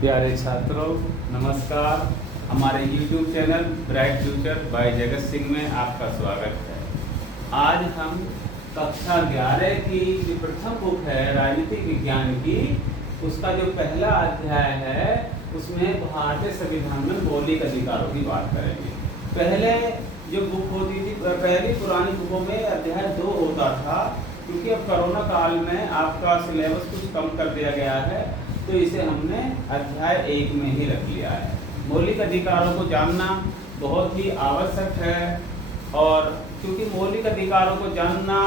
प्यारे छात्रों, नमस्कार। हमारे YouTube channel bright future by Jagat Singh में आपका स्वागत है। आज हम कक्षा 11 की जो प्रथम बुक है राजनीतिक विज्ञान की, उसका जो पहला अध्याय है उसमें भारतीय संविधान में मौलिक अधिकारों की बात करेंगे। पहले जो बुक होती थी, पहली पुरानी बुकों में अध्याय 2 होता था, क्योंकि अब कोरोना काल में आपका सिलेबस कुछ कम कर दिया गया है, तो इसे हमने अध्याय 1 में ही रख लिया है। मौलिक अधिकारों को जानना बहुत ही आवश्यक है, और क्योंकि मौलिक अधिकारों को जानना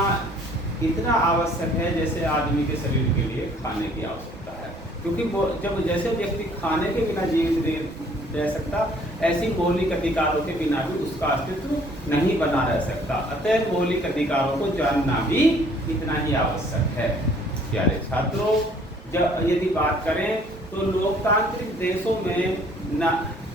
इतना आवश्यक है जैसे आदमी के शरीर के लिए खाने की आवश्यकता है, क्योंकि जब जैसे व्यक्ति खाने के बिना जीवित रह सकता, ऐसी मौलिक अधिकारों के बिना भी उसका अस्तित्व नहीं बना रह सकता। अतः मौलिक अधिकारों को जानना भी इतना ही आवश्यक है। प्यारे छात्रों, यदि बात करें तो लोकतांत्रिक देशों में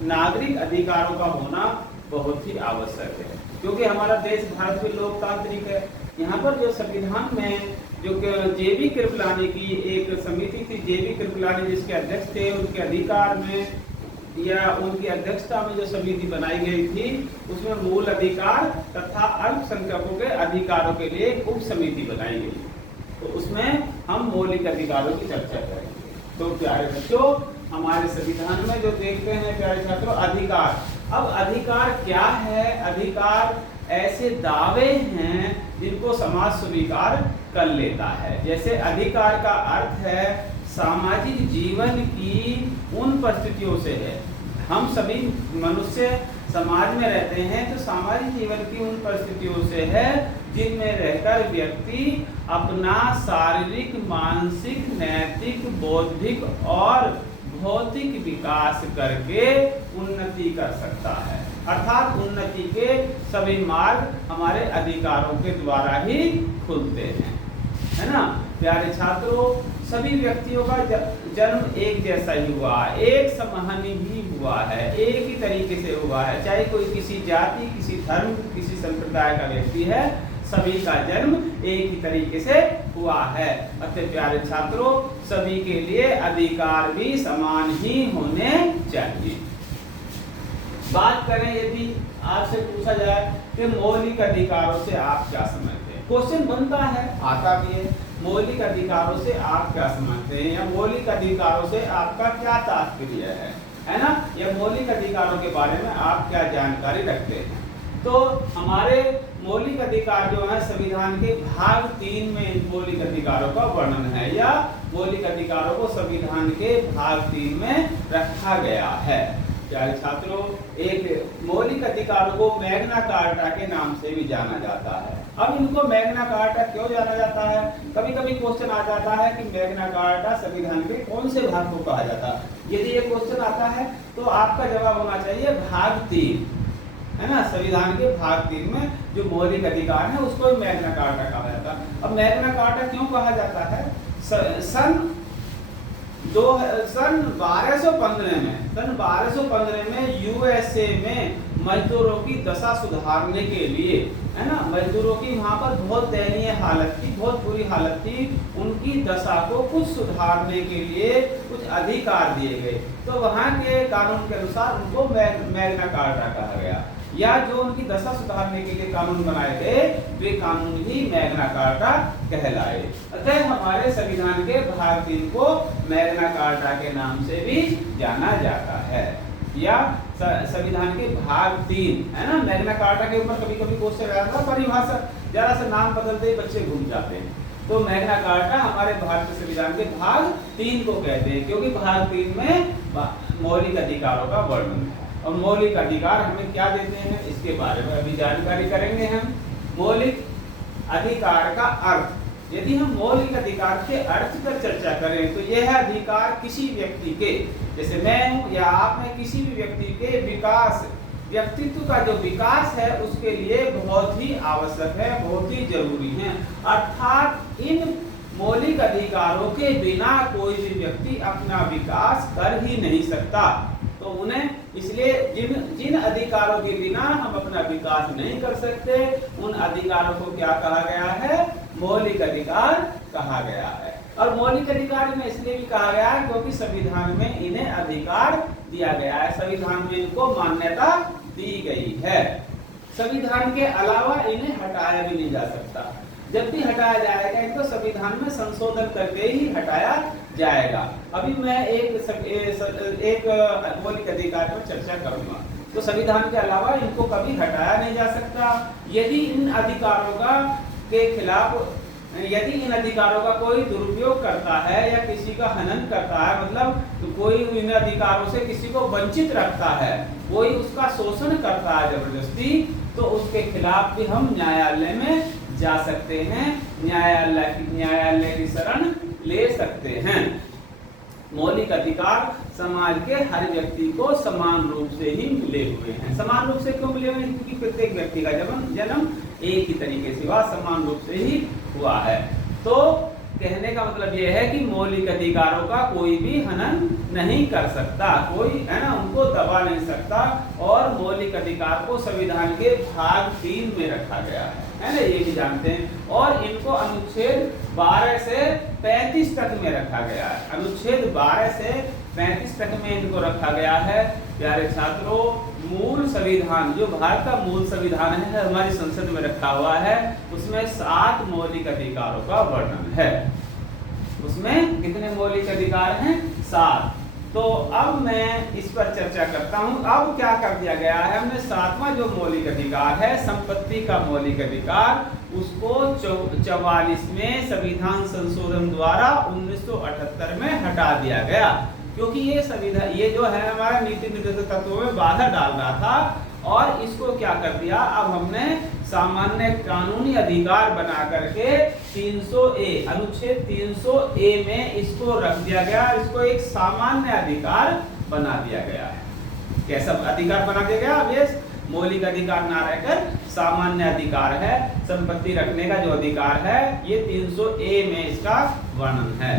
नागरिक अधिकारों का होना बहुत ही आवश्यक है, क्योंकि हमारा देश भारत में लोकतांत्रिक है। यहाँ पर जो संविधान में जो जेबी कृपलानी की एक समिति थी, जेबी कृपलानी जिसके अध्यक्ष थे, उनके अधिकार में या उनकी अध्यक्षता में जो समिति बनाई गई थी, उसमें मूल अधिकार तथा अल्पसंख्यकों के अधिकारों के लिए एक उप समिति बनाई गई। तो उसमें हम मौलिक अधिकारों की चर्चा करेंगे। तो प्यारे बच्चों, हमारे संविधान में जो देखते हैं प्यारे छात्रों, अधिकार। अब अधिकार क्या है? अधिकार ऐसे दावे हैं जिनको समाज स्वीकार कर लेता है। जैसे अधिकार का अर्थ है सामाजिक जीवन की उन परिस्थितियों से है। हम सभी मनुष्य समाज में रहते हैं, तो सामाजिक जीवन की उन परिस्थितियों से है जिनमें रहकर व्यक्ति अपना शारीरिक, मानसिक, नैतिक, बौद्धिक और भौतिक विकास करके उन्नति कर सकता है। अर्थात उन्नति के सभी मार्ग हमारे अधिकारों के द्वारा ही खुलते हैं, है ना। प्यारे छात्रों, सभी व्यक्तियों का जन्म एक जैसा ही हुआ, एक समान ही हुआ है, एक ही तरीके से हुआ है। चाहे कोई किसी जाति, किसी धर्म, किसी संप्रदाय का व्यक्ति है, सभी का जन्म एक ही तरीके से हुआ है। अतः प्यारे छात्रों, सभी के लिए अधिकार भी समान ही होने चाहिए। बात करें, यदि आपसे पूछा जाए कि मौलिक अधिकारों से आप क्या समझते हैं, क्वेश्चन बनता है, आता भी है, मौलिक अधिकारों से आप क्या समझते हैं, या मौलिक अधिकारों से आपका क्या तात्पर्य है ना, या मौलिक अधिकारों के बारे में आप क्या जानकारी रखते हैं। तो हमारे मौलिक अधिकार जो है, संविधान के भाग 3 में मौलिक अधिकारों का वर्णन है, या मौलिक अधिकारों को संविधान के भाग 3 में रखा गया है। प्यारे छात्रों, एक मौलिक अधिकारों को मैग्ना कार्टा के नाम से भी जाना जाता है। अब इनको मैग्ना कार्टा क्यों जाना जाता है? कभी कभी क्वेश्चन आ जाता है कि मैग्ना कार्टा संविधान के कौन से भाग को कहा जाता है। यदि ये क्वेश्चन आता है तो आपका जवाब होना चाहिए भाग 3, है ना। संविधान के भाग 3 में जो मौलिक अधिकार है उसको मैग्ना कार्टा कहा जाता है। अब मैग्ना कार्टा क्यों कहा जाता है? सन 1215 में यूएसए में मजदूरों की दशा सुधारने के लिए, है ना, मजदूरों की वहाँ पर बहुत दयनीय हालत थी, बहुत बुरी हालत थी, उनकी दशा को कुछ सुधारने के लिए कुछ अधिकार दिए गए। तो वहाँ के कानून के अनुसार उनको मैग्ना कार्टा कहा गया, या जो उनकी दशा सुधारने के लिए कानून बनाए गए वे कानून ही मैग्ना कार्टा कहलाए। अतः हमारे संविधान के भाग 3 को मैग्ना कार्टा के नाम से भी जाना जाता है, या संविधान के भाग 3, है ना। मैग्ना कार्टा के ऊपर कभी कभी क्वेश्चन आता है, परिभाषा जरा सा नाम बदलते ही बच्चे घूम जाते हैं। तो मैग्ना कार्टा हमारे भारतीय संविधान के भाग 3 को कहते हैं, क्योंकि भाग 3 में मौलिक अधिकारों का वर्णन है। और मौलिक अधिकार हमें क्या देते हैं, इसके बारे में अभी जानकारी करेंगे हम। मौलिक अधिकार का अर्थ, यदि हम मौलिक अधिकार के अर्थ पर चर्चा करें तो यह अधिकार किसी व्यक्ति के, जैसे मैं हूं या आप हैं, किसी भी व्यक्ति के विकास, व्यक्तित्व का जो विकास है उसके लिए बहुत ही आवश्यक है, बहुत ही जरूरी है। अर्थात इन मौलिक अधिकारों के बिना कोई भी व्यक्ति अपना विकास कर ही नहीं सकता। तो उन्हें इसलिए जिन अधिकारों के बिना हम अपना विकास नहीं कर सकते, उन अधिकारों को क्या कहा गया है? मौलिक अधिकार कहा गया है। और मौलिक अधिकार में इसलिए भी कहा गया है क्योंकि संविधान में इन्हें अधिकार दिया गया है, संविधान में इनको मान्यता दी गई है। संविधान के अलावा इन्हें हटाया भी नहीं जा सकता। जब भी हटाया जाएगा इनको संविधान में संशोधन करके ही हटाया जाएगा। अभी मैं एक मौलिक अधिकार पर चर्चा करूंगा। तो संविधान के अलावा इनको कभी हटाया नहीं जा सकता। यदि इन अधिकारों का कोई दुरुपयोग करता है या किसी का हनन करता है, मतलब तो कोई इन अधिकारों से किसी को वंचित रखता है, कोई उसका शोषण करता है जबरदस्ती, तो उसके खिलाफ भी हम न्यायालय में जा सकते हैं, न्यायालय की शरण ले सकते हैं। मौलिक अधिकार समाज के हर व्यक्ति को समान रूप से ही मिले हुए हैं। समान रूप से क्यों मिले हुए हैं? क्योंकि प्रत्येक व्यक्ति का जन्म एक ही तरीके से हुआ, समान रूप से ही हुआ है। तो कहने का मतलब यह है कि मौलिक अधिकारों का कोई भी हनन नहीं कर सकता, कोई है ना उनको दबा नहीं सकता। और मौलिक अधिकार को संविधान के भाग 3 में रखा गया है ना, ये भी जानते हैं। और इनको अनुच्छेद 12 से 35 तक में रखा गया है। अनुच्छेद 12 से 35 तक में इनको रखा गया है। प्यारे छात्रों, मूल संविधान जो भारत का मूल संविधान है हमारी संसद में रखा हुआ है, उसमें 7 मौलिक अधिकारों का वर्णन है। उसमें कितने मौलिक अधिकार हैं? 7। तो अब मैं इस पर चर्चा करता हूं। अब क्या कर दिया गया है, हमने 7वां जो मौलिक अधिकार है संपत्ति का मौलिक अधिकार, उसको 44 में संविधान संशोधन द्वारा 1978 में हटा दिया गया। क्योंकि ये संविधान ये जो है हमारा नीति निर्देशक तत्वों में बाधा डाल रहा था, और इसको क्या कर दिया, अब हमने सामान्य कानूनी अधिकार बना करके 300A अनुच्छेद 300A में इसको रख दिया गया। इसको एक सामान्य अधिकार बना दिया गया है। कैसा अधिकार बना दिया गया? अब ये मौलिक अधिकार ना रहकर सामान्य अधिकार है। संपत्ति रखने का जो अधिकार है ये 300A में इसका वर्णन है।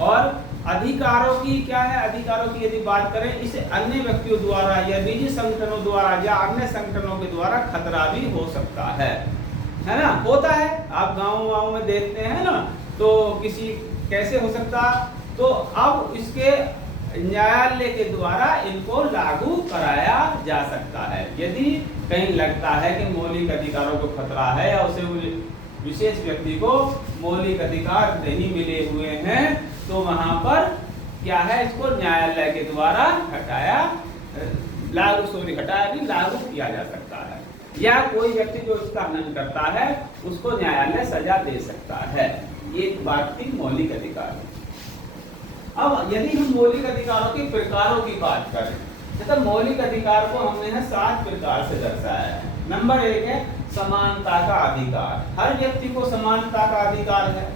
और अधिकारों की क्या है, अधिकारों की यदि बात करें, इसे अन्य व्यक्तियों द्वारा या निजी संगठनों द्वारा या अन्य संगठनों के द्वारा खतरा भी हो सकता है ना, होता है। आप गाँव में देखते हैं ना, तो किसी कैसे हो सकता, तो अब इसके न्यायालय के द्वारा इनको लागू कराया जा सकता है। यदि कहीं लगता है कि मौलिक अधिकारों को खतरा है या उसे विशेष व्यक्ति को मौलिक अधिकार नहीं मिले हुए हैं, तो वहां पर क्या है, इसको न्यायालय के द्वारा हटाया भी लागू किया जा सकता है। या कोई व्यक्ति जो इसका हनन करता है उसको न्यायालय सजा दे सकता है। ये बात थी मौलिक अधिकार। अब यदि हम मौलिक अधिकारों के प्रकारों की बात करें, तो मौलिक अधिकार को हमने 7 प्रकार से दर्शाया है। नंबर 1 है समानता का अधिकार। हर व्यक्ति को समानता का अधिकार है।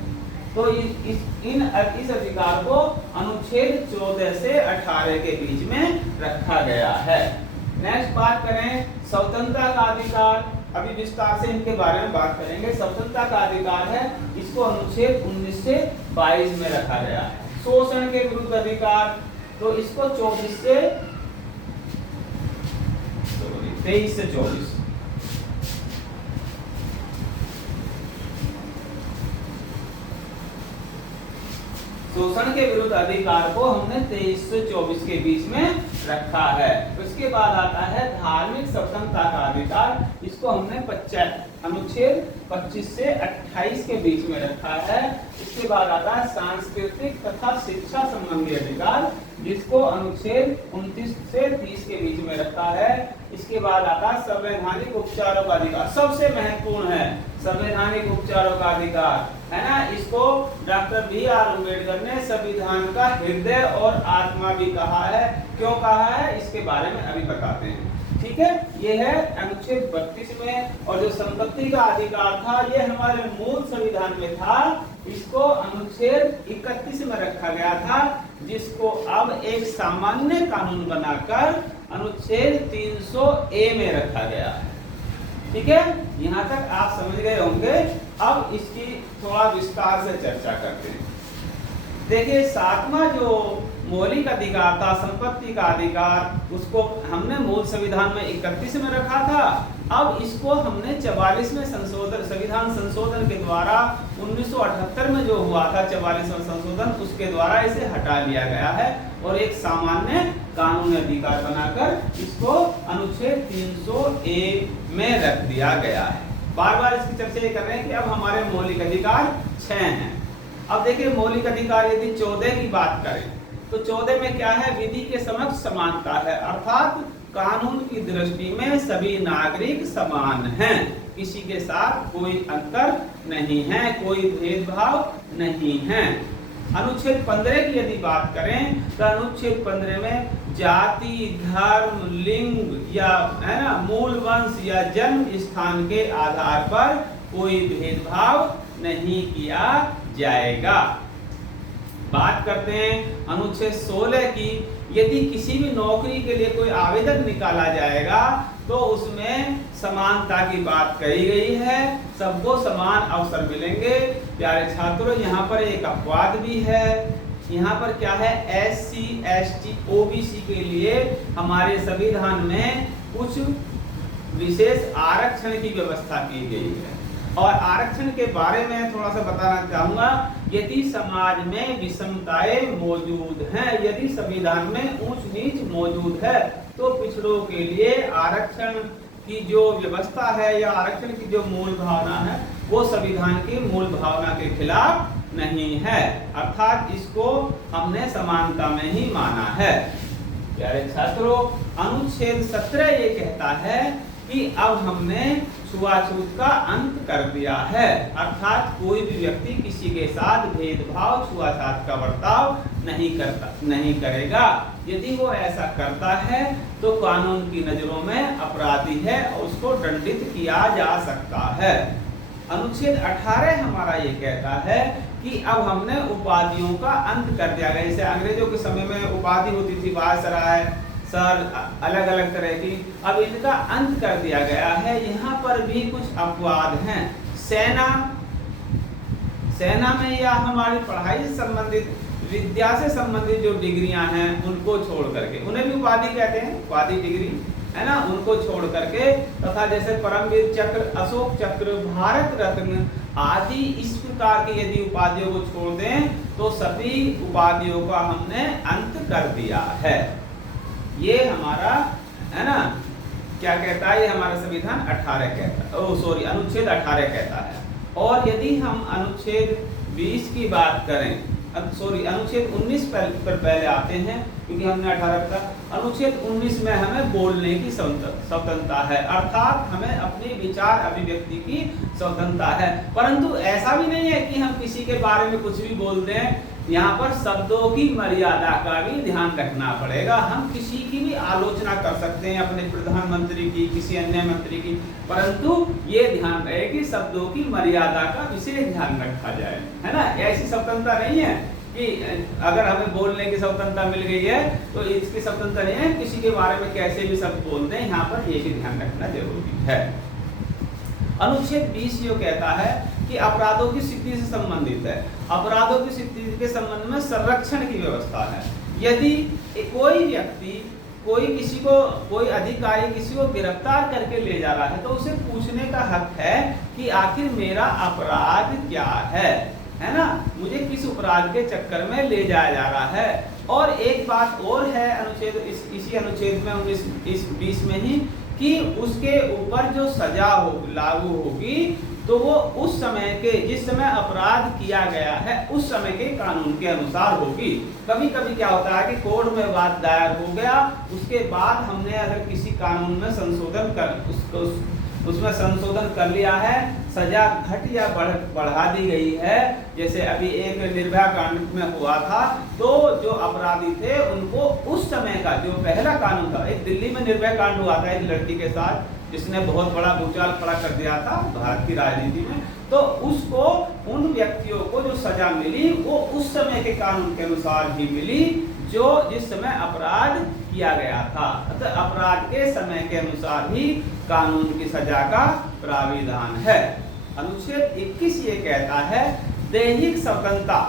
तो इस अधिकार को अनुच्छेद 14 से 18 के बीच में रखा गया है। नेक्स्ट बात करें स्वतंत्रता का अधिकार। अभी विस्तार से इनके बारे में बात करेंगे। स्वतंत्रता का अधिकार है, इसको अनुच्छेद 19 से 22 में रखा गया है। शोषण के विरुद्ध अधिकार, तो इसको 23 से 24। शोषण के विरुद्ध अधिकार को हमने 23 से 24 के बीच में रखा है। उसके बाद आता है धार्मिक स्वतंत्रता का अधिकार। इसको हमने अनुच्छेद 25 से 28 के बीच में रखा है। इसके बाद आता है सांस्कृतिक तथा शिक्षा संबंधी अधिकार, जिसको अनुच्छेद 29 से 30 के बीच में रखा है। इसके बाद आता है संवैधानिक उपचारों का अधिकार। सबसे महत्वपूर्ण है संवैधानिक उपचारों का अधिकार, है ना। इसको डॉक्टर BR अम्बेडकर ने संविधान का हृदय और आत्मा भी कहा है। क्यों कहा है, इसके बारे में अभी बताते हैं। ठीक है, ये है अनुच्छेद 32 में। और जो संपत्ति का अधिकार था ये हमारे मूल संविधान में था, इसको अनुच्छेद 31 में रखा गया था, जिसको अब एक सामान्य कानून बनाकर अनुच्छेद 300A में रखा गया है। ठीक है, यहाँ तक आप समझ गए होंगे। अब इसकी थोड़ा विस्तार से चर्चा करते हैं। देखिए 7वां जो मौलिक अधिकार था संपत्ति का अधिकार, उसको हमने मूल संविधान में 31 में रखा था। अब इसको हमने 44 में संविधान संशोधन के द्वारा 1978 में जो हुआ था 44वां संशोधन, उसके द्वारा इसे हटा लिया गया है और एक सामान्य कानूनी अधिकार बनाकर इसको अनुच्छेद 300A में रख दिया गया है। बार बार इसकी चर्चा ये कर रहे हैं कि अब हमारे मौलिक अधिकार 6 हैं। अब देखिए मौलिक अधिकार यदि 14 की बात करें तो 14 में क्या है, विधि के समक्ष समानता है, अर्थात कानून की दृष्टि में सभी नागरिक समान हैं, किसी के साथ कोई अंतर नहीं है, कोई भेदभाव नहीं है। अनुच्छेद 15 की यदि बात करें तो अनुच्छेद 15 में जाति, धर्म, लिंग या है ना मूल वंश या जन्म स्थान के आधार पर कोई भेदभाव नहीं किया जाएगा। बात करते हैं अनुच्छेद 16 की, यदि किसी भी नौकरी के लिए कोई आवेदन निकाला जाएगा तो उसमें समानता की बात कही गई है, सबको समान अवसर मिलेंगे। प्यारे छात्रों, यहाँ पर एक अपवाद भी है, यहाँ पर क्या है, SC, ST, OBC के लिए हमारे संविधान में कुछ विशेष आरक्षण की व्यवस्था की गई है। और आरक्षण के बारे में थोड़ा सा बताना चाहूंगा, यदि समाज में विषमताएं मौजूद हैं, यदि संविधान में ऊंच नीच मौजूद है, तो पिछड़ों के लिए आरक्षण की जो व्यवस्था है या आरक्षण की जो मूल भावना है वो संविधान की मूल भावना के खिलाफ नहीं है, अर्थात इसको हमने समानता में ही माना है। प्यारे छात्रों, अनुच्छेद 17 ये कहता है कि अब हमने छुआछूत का अंत कर दिया है, अर्थात कोई भी व्यक्ति किसी के साथ भेदभाव, छुआछूत का बर्ताव नहीं करेगा। यदि वो ऐसा करता है तो कानून की नजरों में अपराधी है और उसको दंडित किया जा सकता है। अनुच्छेद 18 हमारा ये कहता है कि अब हमने उपाधियों का अंत कर दिया गया। जैसे अंग्रेजों के समय में उपाधि होती थी, वायसराय, सर, अलग अलग तरह की, अब इनका अंत कर दिया गया है। यहाँ पर भी कुछ अपवाद हैं। सेना में या हमारी पढ़ाई से संबंधित, विद्या से संबंधित जो डिग्रियां हैं उनको छोड़ करके, उन्हें भी उपाधि कहते हैं, उपाधि डिग्री है ना, उनको छोड़ करके, तथा जैसे परमवीर चक्र, अशोक चक्र, भारत रत्न आदि इस प्रकार की यदि उपाधियों को छोड़ दें तो सभी उपाधियों का हमने अंत कर दिया है। ये हमारा है ना क्या कहता है, ये हमारा संविधान 18 कहता है, अनुच्छेद 18 कहता है। और यदि हम अनुच्छेद 20 की बात करें, अनुच्छेद 19 पर पहले आते हैं क्योंकि हमने 18 का। अनुच्छेद 19 में हमें बोलने की स्वतंत्रता है, अर्थात हमें अपने विचार अभिव्यक्ति की स्वतंत्रता है, परंतु ऐसा भी नहीं है कि हम किसी के बारे में कुछ भी बोल दें। यहाँ पर शब्दों की मर्यादा का भी ध्यान रखना पड़ेगा। हम किसी की भी आलोचना कर सकते हैं, अपने प्रधानमंत्री की, किसी अन्य मंत्री की, परंतु ये ध्यान रहे कि शब्दों की मर्यादा का विशेष ध्यान रखा जाए, है ना। ऐसी स्वतंत्रता नहीं है कि अगर हमें बोलने की स्वतंत्रता मिल गई है तो इसकी स्वतंत्रता नहीं है किसी के बारे में कैसे भी शब्द बोल दें, यहाँ पर ये भी ध्यान रखना जरूरी है। अनुच्छेद 20 जो कहता है कि अपराधों की स्थिति से संबंधित है, अपराधों की स्थिति के संबंध में संरक्षण की व्यवस्था है। यदि कोई व्यक्ति, कोई अधिकारी किसी को गिरफ्तार करके ले जा रहा है तो उसे पूछने का हक है कि आखिर मेरा अपराध क्या है ना, मुझे किस अपराध के चक्कर में ले जाया जा रहा है। और एक बात और है अनुच्छेद, इसी अनुच्छेद में 20 में ही, कि उसके ऊपर जो सजा लागू होगी तो वो उस समय के, जिस समय अपराध किया गया है उस समय के कानून के अनुसार होगी। कभी कभी क्या होता है कि कोर्ट में बात दायर हो गया, उसके बाद हमने अगर किसी कानून में संशोधन कर उसमें संशोधन कर लिया है, सजा घट या बढ़ा दी गई है। जैसे अभी एक निर्भया कांड में हुआ था, तो जो अपराधी थे उनको उस समय का जो पहला कानून था, एक दिल्ली में निर्भया कांड हुआ था एक लड़की के साथ जिसने बहुत बड़ा भूचाल खड़ा कर दिया था भारत की राजनीति में, तो उसको, उन व्यक्तियों को जो सजा मिली वो उस समय के कानून के अनुसार ही मिली जो जिस समय अपराध किया गया था। अतः अपराध के समय के अनुसार ही कानून की सजा का प्राविधान है। अनुच्छेद 21 ये कहता है दैहिक स्वतंत्रता।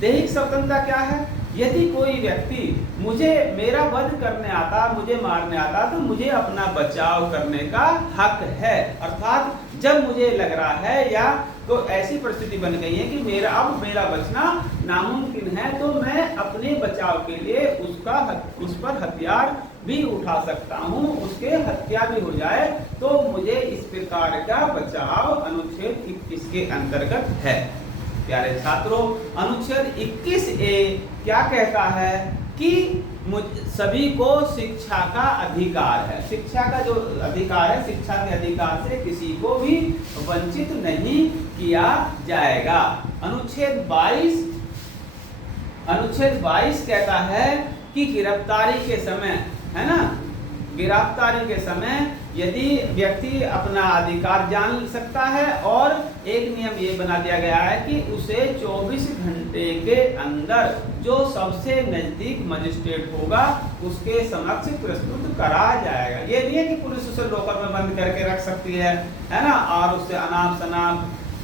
दैहिक स्वतंत्रता क्या है? यदि कोई व्यक्ति मेरा वध करने आता, मुझे मारने आता, तो मुझे अपना बचाव करने का हक है। अर्थात जब मुझे लग रहा है या तो ऐसी परिस्थिति बन गई है कि मेरा बचना नामुमकिन है, तो मैं अपने बचाव के लिए उस पर हथियार भी उठा सकता हूं, उसके हत्या भी हो जाए तो मुझे इस प्रकार का बचाव अनुच्छेद 21 के अंतर्गत है। प्यारे छात्रों, अनुच्छेद 21A क्या कहता है कि सभी को शिक्षा का अधिकार है। शिक्षा का जो अधिकार है, शिक्षा के अधिकार से किसी को भी वंचित नहीं किया जाएगा। अनुच्छेद 22 कहता है कि गिरफ्तारी के समय, है ना, गिरफ्तारी के समय यदि व्यक्ति अपना अधिकार जान सकता है, और एक नियम ये बना दिया गया है कि उसे 24 घंटे के अंदर जो सबसे नजदीक मजिस्ट्रेट होगा उसके समक्ष प्रस्तुत करा जाएगा। ये नहीं है कि पुलिस उसे लॉकर में बंद करके रख सकती है ना, और उससे अनाप शनाप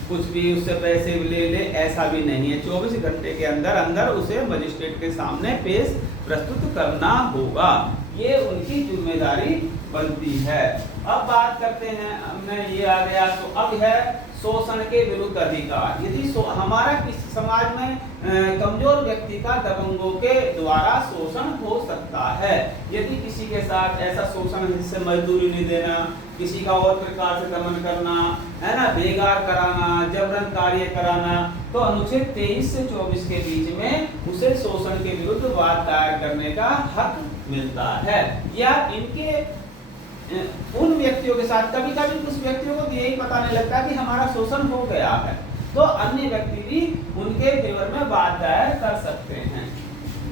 कुछ भी उससे पैसे ले ले, ऐसा भी नहीं है। 24 घंटे के अंदर उसे मजिस्ट्रेट के सामने पेश प्रस्तुत करना होगा, ये उनकी जिम्मेदारी बनती है। अब बात करते हैं, हमने ये आ गया, तो अब है शोषण के विरुद्ध अधिकार। यदि हमारा किसी समाज में कमजोर व्यक्ति का दबंगों के द्वारा शोषण हो सकता है, यदि किसी के साथ ऐसा शोषण जिससे मजदूरी नहीं देना, किसी का और प्रकार से दमन करना, है ना, बेगार कराना, जबरन कार्य कराना, तो अनुच्छेद 23 से 24 के बीच में उसे शोषण के विरुद्ध वाद दायर करने का हक मिलता है। या इनके उन व्यक्तियों के साथ कभी कभी कुछ व्यक्तियों को यही पता नहीं लगता कि हमारा शोषण हो गया है, तो अन्य व्यक्ति भी उनके फेवर में वाद दायर कर सकते हैं।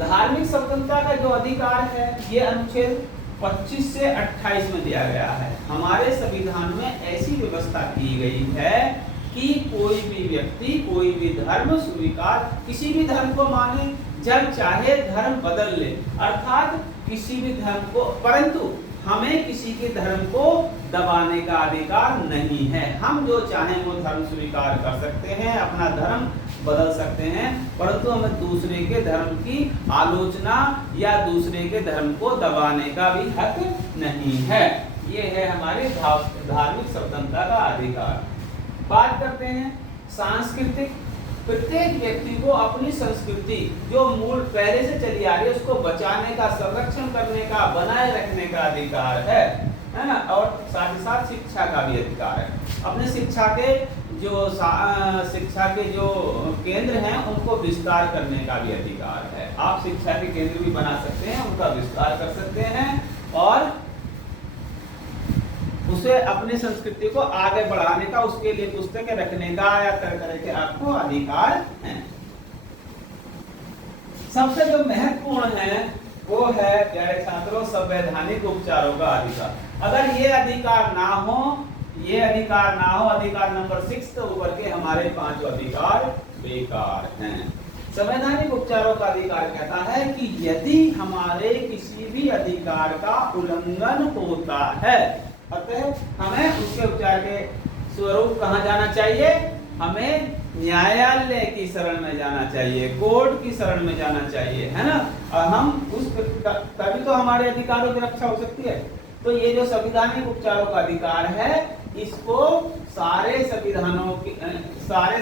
धार्मिक स्वतंत्रता का जो अधिकार है ये अनुच्छेद 25 से 28 में दिया गया है। हमारे संविधान में ऐसी व्यवस्था की गई है कि कोई भी व्यक्ति कोई भी धर्म स्वीकार, किसी भी धर्म को माने, जब चाहे धर्म बदल ले, अर्थात किसी भी धर्म को, परंतु हमें किसी के धर्म को दबाने का अधिकार नहीं है। हम जो चाहें वो धर्म स्वीकार कर सकते हैं, अपना धर्म बदल सकते हैं, परंतु हमें दूसरे के धर्म की आलोचना या दूसरे के धर्म को दबाने का भी हक नहीं है। ये है हमारी धार्मिक स्वतंत्रता का अधिकार। बात करते हैं सांस्कृतिक। प्रत्येक व्यक्ति को अपनी संस्कृति जो मूल पहले से चली आ रही है उसको बचाने का, संरक्षण करने का, बनाए रखने का अधिकार है ना, और साथ ही साथ शिक्षा का भी अधिकार है। अपने शिक्षा के जो केंद्र हैं उनको विस्तार करने का भी अधिकार है। आप शिक्षा के केंद्र भी बना सकते हैं, उनका विस्तार कर सकते हैं, और उसे अपनी संस्कृति को आगे बढ़ाने का, उसके लिए पुस्तकें रखने का या तरह के आपको अधिकार है। सबसे जो महत्वपूर्ण है वो है प्यारे छात्रों संवैधानिक उपचारों का अधिकार। अगर ये अधिकार ना हो, अधिकार नंबर 6, तो ऊपर के हमारे 5 अधिकार बेकार हैं। संवैधानिक उपचारों का अधिकार कहता है कि यदि हमारे किसी भी अधिकार का उल्लंघन होता है, अतः हमें उसके उपचार के स्वरूप कहाँ जाना चाहिए? हमें न्यायालय की शरण में जाना चाहिए, कोर्ट की शरण में जाना चाहिए, है ना। और हम तभी तो हमारे अधिकारों की रक्षा हो सकती है। तो ये जो संवैधानिक उपचारों का अधिकार है, इसको सारे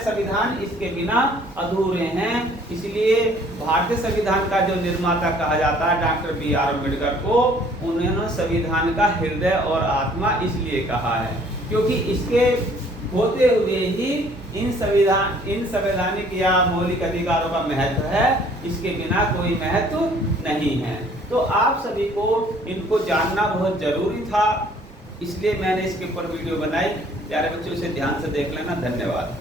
संविधान इसके बिना अधूरे हैं। इसलिए भारतीय संविधान का जो निर्माता कहा जाता है डॉक्टर B.R. अम्बेडकर को, उन्होंने संविधान का हृदय और आत्मा इसलिए कहा है क्योंकि इसके होते हुए ही इन संवैधानिक या मौलिक अधिकारों का महत्व है, इसके बिना कोई महत्व नहीं है। तो आप सभी को इनको जानना बहुत जरूरी था, इसलिए मैंने इसके ऊपर वीडियो बनाई। प्यारे बच्चों, इसे ध्यान से देख लेना। धन्यवाद।